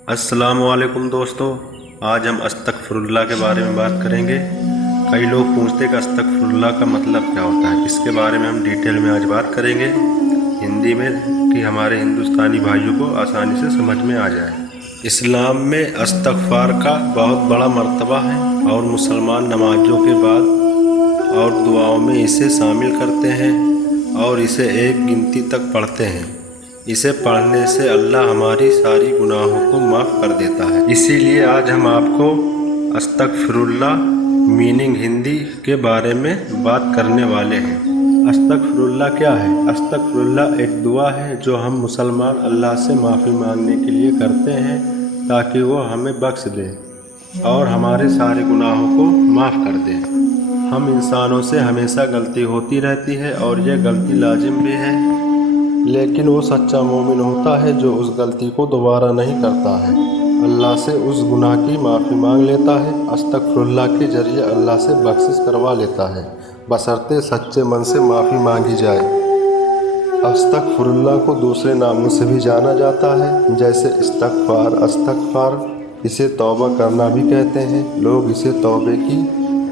अस्सलाम वालेकुम दोस्तों। आज हम अस्तगफिरुल्लाह के बारे में बात करेंगे। कई लोग पूछते हैं कि अस्तगफिरुल्लाह का मतलब क्या होता है। इसके बारे में हम डिटेल में आज बात करेंगे हिंदी में, कि हमारे हिंदुस्तानी भाइयों को आसानी से समझ में आ जाए। इस्लाम में इस्तग़फ़ार का बहुत बड़ा मर्तबा है और मुसलमान नमाज़ों के बाद और दुआओं में इसे शामिल करते हैं और इसे एक गिनती तक पढ़ते हैं। इसे पढ़ने से अल्लाह हमारी सारी गुनाहों को माफ़ कर देता है। इसीलिए आज हम आपको अस्तगफिरुल्लाह मीनिंग हिंदी के बारे में बात करने वाले हैं। अस्तगफिरुल्लाह क्या है? अस्तगफिरुल्लाह एक दुआ है जो हम मुसलमान अल्लाह से माफ़ी मांगने के लिए करते हैं ताकि वो हमें बख्श दे और हमारे सारे गुनाहों को माफ़ कर दे। हम इंसानों से हमेशा गलती होती रहती है और यह गलती लाजिम भी है, लेकिन वो सच्चा मोमिन होता है जो उस गलती को दोबारा नहीं करता है, अल्लाह से उस गुनाह की माफ़ी मांग लेता है। अस्तगफिरुल्लाह के ज़रिए अल्लाह से बख्शिश करवा लेता है, बशर्ते सच्चे मन से माफ़ी मांगी जाए। अस्तगफिरुल्लाह को दूसरे नामों से भी जाना जाता है, जैसे इस्तग़फ़ार, अस्तग़फ़ार। इसे तौबा करना भी कहते हैं। लोग इसे तौबे की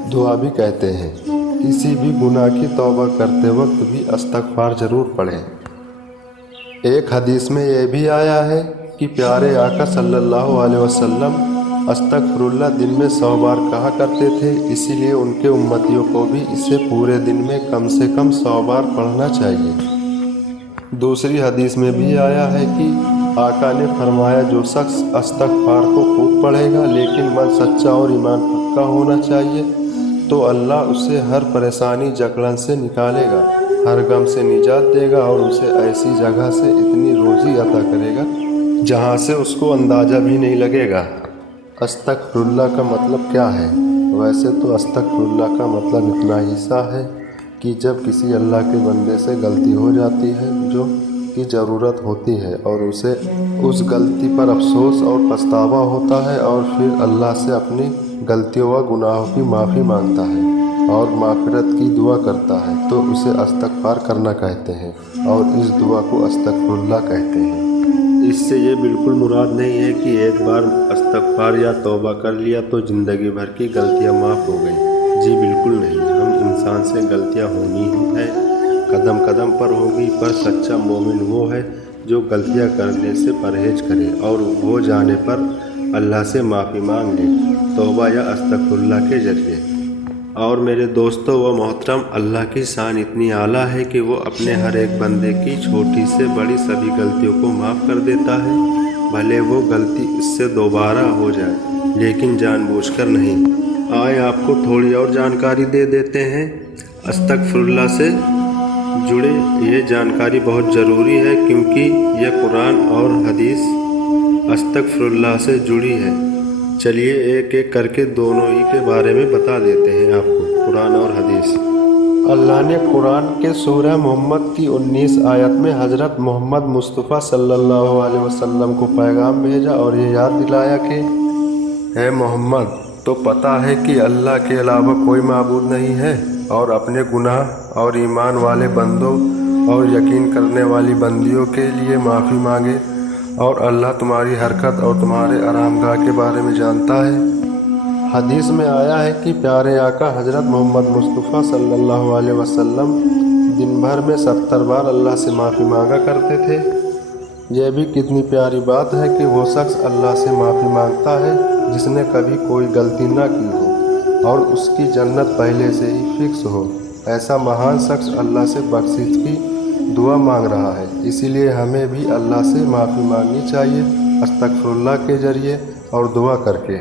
दुआ भी कहते हैं। किसी भी गुनाह की तौबा करते वक्त भी अस्तग़फ़ार ज़रूर पढ़ें। एक हदीस में यह भी आया है कि प्यारे आका सल्लल्लाहु अलैहि वसल्लम अस्तगफिरुल्लाह दिन में 100 बार कहा करते थे। इसीलिए उनके उम्मतियों को भी इसे पूरे दिन में कम से कम 100 बार पढ़ना चाहिए। दूसरी हदीस में भी आया है कि आका ने फरमाया, जो शख्स अस्तगफार को खूब पढ़ेगा लेकिन मन सच्चा और ईमान पक्का होना चाहिए, तो अल्लाह उसे हर परेशानी जकड़न से निकालेगा, हर गम से निजात देगा और उसे ऐसी जगह से इतनी रोज़ी अता करेगा जहाँ से उसको अंदाज़ा भी नहीं लगेगा। अस्तगफिरुल्लाह का मतलब क्या है? वैसे तो अस्तगफिरुल्लाह का मतलब इतना ही सा है कि जब किसी अल्लाह के बंदे से गलती हो जाती है जो की ज़रूरत होती है और उसे उस गलती पर अफसोस और पछतावा होता है और फिर अल्लाह से अपनी गलतियों व गुनाहों की माफ़ी मांगता है और माग़फ़िरत की दुआ करता है, तो उसे अस्तग़फ़ार करना कहते हैं और इस दुआ को अस्तगफिरुल्लाह कहते हैं। इससे ये बिल्कुल मुराद नहीं है कि एक बार अस्तग़फ़ार या तौबा कर लिया तो ज़िंदगी भर की गलतियाँ माफ़ हो गई। जी बिल्कुल नहीं। हम इंसान से गलतियाँ होनी ही है, कदम कदम पर होगी, पर सच्चा मोमिन वो है जो गलतियाँ करने से परहेज करे और हो जाने पर अल्लाह से माफ़ी मांग ले, तौबा या अस्तगफिरुल्लाह के ज़रिए। और मेरे दोस्तों व मोहतरम, अल्लाह की शान इतनी आला है कि वो अपने हर एक बंदे की छोटी से बड़ी सभी गलतियों को माफ़ कर देता है, भले वो गलती इससे दोबारा हो जाए, लेकिन जानबूझकर नहीं। आए आपको थोड़ी और जानकारी दे देते हैं। अस्तगफिरुल्लाह से जुड़े ये जानकारी बहुत ज़रूरी है क्योंकि यह कुरान और हदीस अस्तगफिरुल्लाह से जुड़ी है। चलिए एक एक करके दोनों ही के बारे में बता देते हैं आपको, कुरान और हदीस। अल्लाह ने कुरान के सूरह मोहम्मद की 19 आयत में हज़रत मोहम्मद मुस्तफ़ा सल्लल्लाहु अलैहि वसल्लम को पैगाम भेजा और ये याद दिलाया कि है मोहम्मद, तो पता है कि अल्लाह के अलावा कोई माबूद नहीं है, और अपने गुनाह और ईमान वाले बंदों और यकीन करने वाली बंदियों के लिए माफ़ी मांगे, और अल्लाह तुम्हारी हरकत और तुम्हारे आरामगाह के बारे में जानता है। हदीस में आया है कि प्यारे आका हज़रत मोहम्मद मुस्तफ़ा सल्लल्लाहु अलैहि वसल्लम दिन भर में 70 बार अल्लाह से माफ़ी मांगा करते थे। यह भी कितनी प्यारी बात है कि वो शख्स अल्लाह से माफ़ी मांगता है जिसने कभी कोई गलती ना की हो और उसकी जन्नत पहले से ही फिक्स हो। ऐसा महान शख्स अल्लाह से बख्शिश की दुआ मांग रहा है। इसीलिए हमें भी अल्लाह से माफ़ी मांगनी चाहिए अस्तगफिरुल्लाह के ज़रिए और दुआ करके।